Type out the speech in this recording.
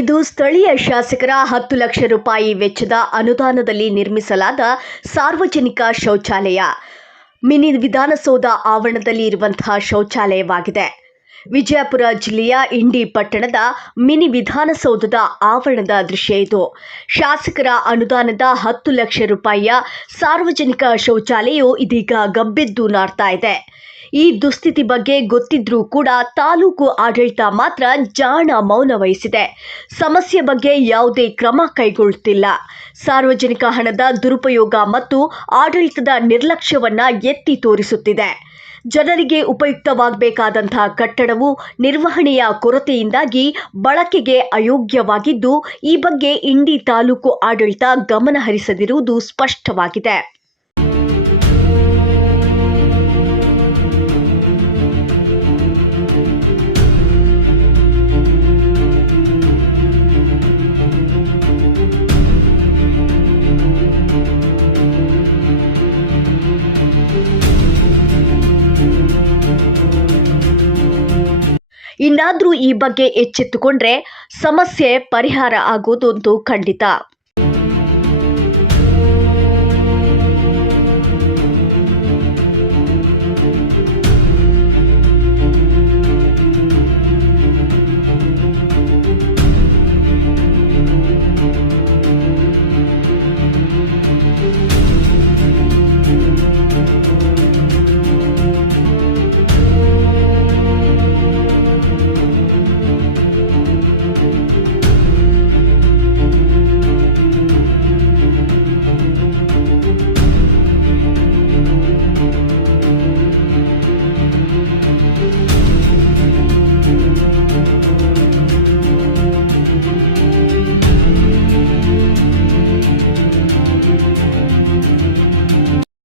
ಇದು ಸ್ಥಳೀಯ ಶಾಸಕರ 10 ಲಕ್ಷ ರೂಪಾಯಿ ವೆಚ್ಚದ ಅನುದಾನದಲ್ಲಿ ನಿರ್ಮಿಸಲಾದ ಸಾರ್ವಜನಿಕ ಶೌಚಾಲಯ. ಮಿನಿ ವಿಧಾನಸೌಧ ಆವರಣದಲ್ಲಿ ಇರುವಂತಹ ಶೌಚಾಲಯವಾಗಿದೆ. ವಿಜಯಪುರ ಜಿಲ್ಲೆಯ ಇಂಡಿ ಪಟ್ಟಣದ ಮಿನಿ ವಿಧಾನಸೌಧದ ಆವರಣದ ದೃಶ್ಯ ಇದು. ಶಾಸಕರ ಅನುದಾನದ 10 ಲಕ್ಷ ರೂಪಾಯಿಯ ಸಾರ್ವಜನಿಕ ಶೌಚಾಲಯವು ಇದೀಗ ಗಬ್ಬೆದ್ದು ನಾಡ್ತಾ ಇದೆ. ಈ ದುಸ್ಥಿತಿ ಬಗ್ಗೆ ಗೊತ್ತಿದ್ರೂ ಕೂಡ ತಾಲೂಕು ಆಡಳಿತ ಮಾತ್ರ ಜಾಣ ಮೌನ ವಹಿಸಿದೆ. ಸಮಸ್ಯೆ ಬಗ್ಗೆ ಯಾವುದೇ ಕ್ರಮ ಕೈಗೊಳ್ಳುತ್ತಿಲ್ಲ. ಸಾರ್ವಜನಿಕ ಹಣದ ದುರುಪಯೋಗ ಮತ್ತು ಆಡಳಿತದ ನಿರ್ಲಕ್ಷ್ಯವನ್ನ ಎತ್ತಿ ತೋರಿಸುತ್ತಿದೆ. ಜನರಿಗೆ ಉಪಯುಕ್ತವಾಗಬೇಕಾದಂತಹ ಕಟ್ಟಡವು ನಿರ್ವಹಣೆಯ ಕೊರತೆಯಿಂದಾಗಿ ಬಳಕೆಗೆ ಅಯೋಗ್ಯವಾಗಿದ್ದು, ಈ ಬಗ್ಗೆ ಇಂಡಿ ತಾಲೂಕು ಆಡಳಿತ ಗಮನ ಹರಿಸದಿರುವುದು ಸ್ಪಷ್ಟವಾಗಿದೆ. ಇನ್ನಾದರೂ ಈ ಬಗ್ಗೆ ಎಚ್ಚೆತ್ತುಕೊಂಡ್ರೆ ಸಮಸ್ಯೆ ಪರಿಹಾರ ಆಗೋದಂತೂ ಖಂಡಿತ.